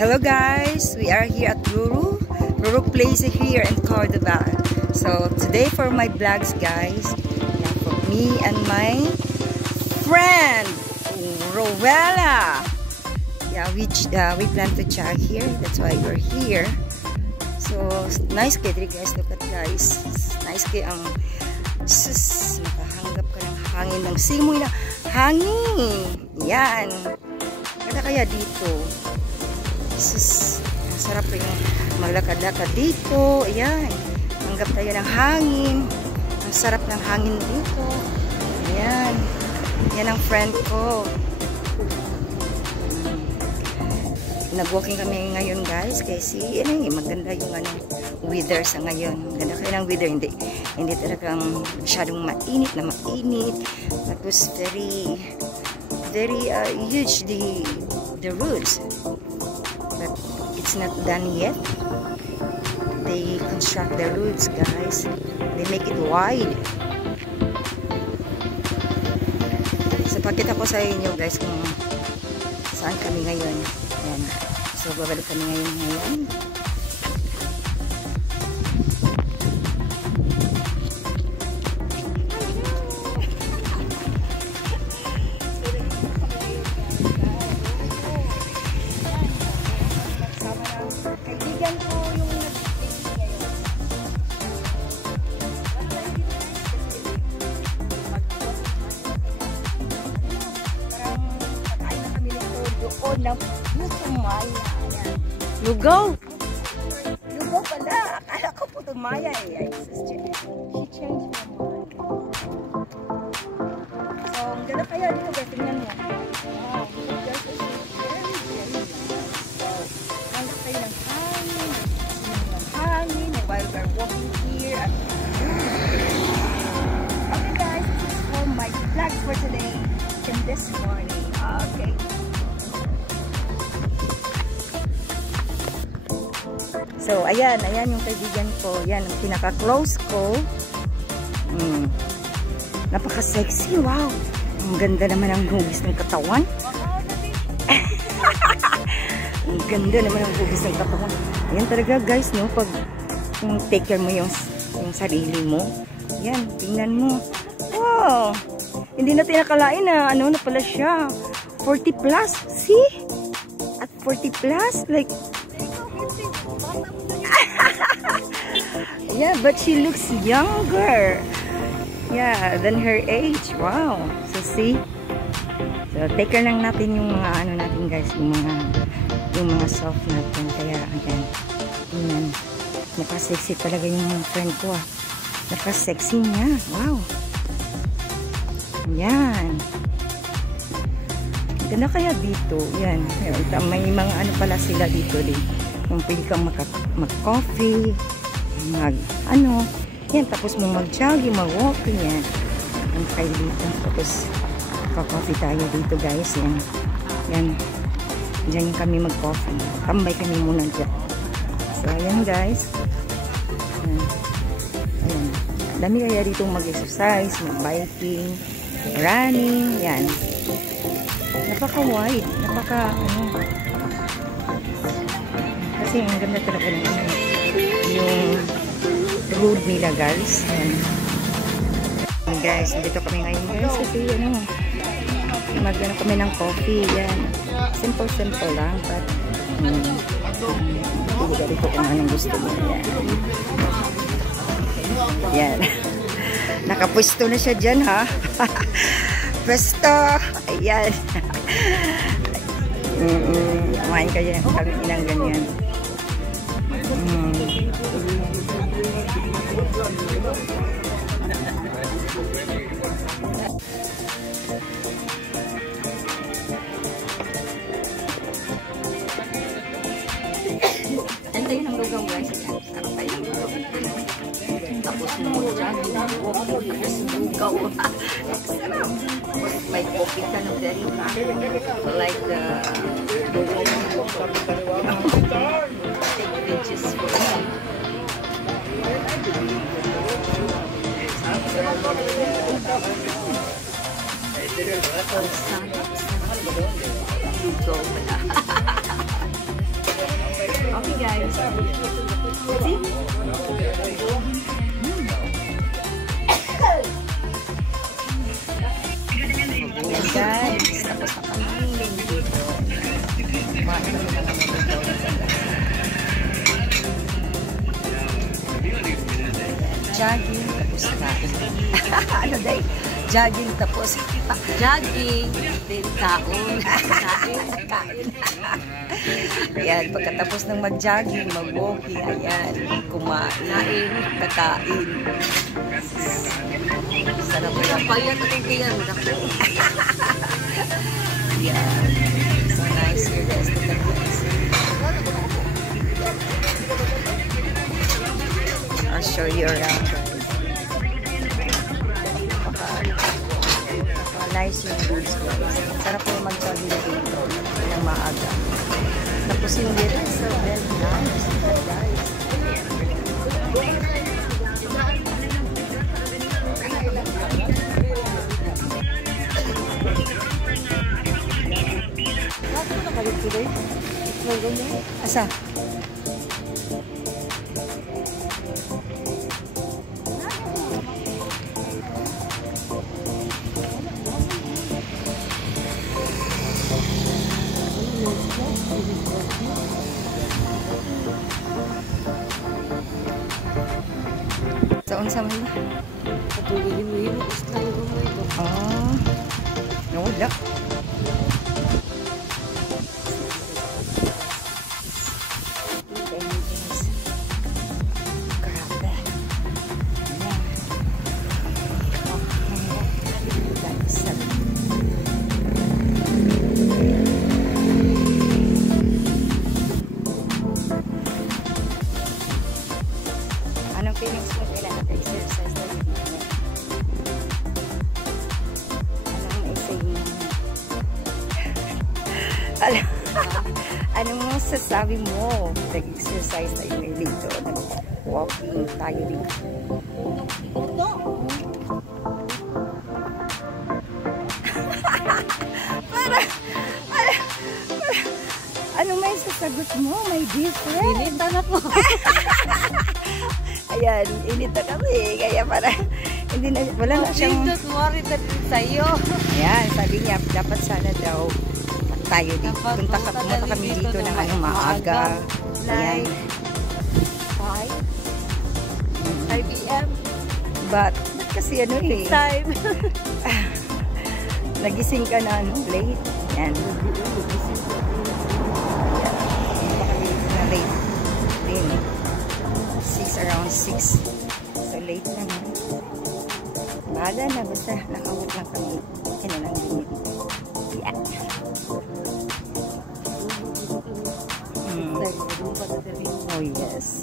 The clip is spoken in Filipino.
Hello guys, we are here at Ruru Place here in Cordova. So today for my vlogs guys, for me and my friend Rowella. We plan to chat here, that's why we're here. So nice kay guys, look at guys. Nice kay ang makahanggap ka ng hangin, ng simoy na hangin. Yan. Kaya dito. Sarap rin yung maglakad-lakad dito. Ayan. Manggap tayo ng hangin. Ang sarap ng hangin dito. Ayan. Yan ang friend ko. Nag-walking kami ngayon guys. Kasi maganda yung weather sa ngayon. Ganda kayo ng weather. Hindi talagang masyadong mainit na mainit. Tapos very huge the roads. But it's not done yet. They construct the roads guys. They make it wide. So pakita ko sa inyo guys kung saan kami ngayon. Ayan. So babalik kami ngayon. Lugaw! Lugaw pala! Akala ko Putumaya eh. She changed my mind. So, ang ganda kaya dito guys. Tingnan mo. Wow! Guys, it's very nice. So, hanap tayo ng hangin. While we're walking here. Okay guys, this is for my vlog for today. In this morning. Okay. So, ayan yung kaibigan ko. Yan, ang pinaka-close ko. Napaka-sexy. Wow! Ang ganda naman ang hugis ng katawan. Ang ganda naman ang hugis ng katawan. Ayan talaga guys, no? Pag take care mo yung sarili mo. Yan, tingnan mo. Wow! Hindi natin nakalain na ano na pala siya. 40 plus. See? At 40 plus, like yeah, but she looks younger. Yeah, than her age. Wow. So see? So take care lang natin yung mga ano natin guys, yung mga soft natin. Kaya ayan. Ayan. Napaka-sexy talaga yung friend ko ah. Napaka-sexy niya. Wow. Ayan. Ganda kaya dito. Yan. May mga ano pala sila dito din. Kung pwede kang mag-coffee, yan, tapos mo mag-jogging, mag-walking, yan. Ang kayo dito. Tapos, ka-coffee tayo dito, guys, yan. Yan. Diyan kami mag-coffee. Tambay kami muna dyan. So, ayan, guys. Ayan. Ayan. Dami kaya dito mag-exercise, mag-biking, running, yan. Napaka-wide. Kasi ang ganda talaga ng yung road nila guys. Ayan. Guys, dito kami ngayon guys kasi magano kami ng coffee. Yan. Simple lang but pili ko kung anong gusto mo. Yan. Nakapwesto na siya dyan ha. Pwesto. Ayan. Kumain kayo kami ilang ganyan. Antayin ang lugaw guys. Sarap tayo ng lugaw. Tapos mo dyan. Lugaw. Sarap. May coffee ka na very like the pictures for me. Lugaw pala. Ayan guys, tapos na kami dito. Kumain kami na kami dito. Jogging, tapos kain. Ano day? Jogging, tapos Jogging, din kaon, kain. Ayan, pagkatapos ng mag-jogging, mag-walking, ayan, kumain, nakain. Sarap na. Payat ang tiyan mo dako. Ayan. So nice here guys. I'll show you around guys. Nice yung goods guys. Sarap po mag-jogging dito ng maaga. Tapos hindi rin so very nice guys. Asa? Saan sa man? Patulogin mo yun, gusto na yung rumay ko. Oh, nawala. Grabe. Anong feelings mo kailan nag-exercise na yun? Anong essay mo? Anong masasabi mo? Nag-exercise tayo ngayon dito. Nag-walking tayo dito. Ano may sasagot mo? May different. Binita na po. Ayan, init na kami. Kaya para, hindi na, wala na siyang... Don't worry that sa'yo. Ayan, sabi niya, dapat sana daw tayo dito. Punta kami dito ng anong maaga. Ayan. 5 p.m. But, kasi ano eh, Time. nagising ka na ano, late. Ayan. Na late. Din. 6, around 6. So, late na nga. Bahala na, basta nakawag lang kami. Okay na lang din. Yan. Oh, yes.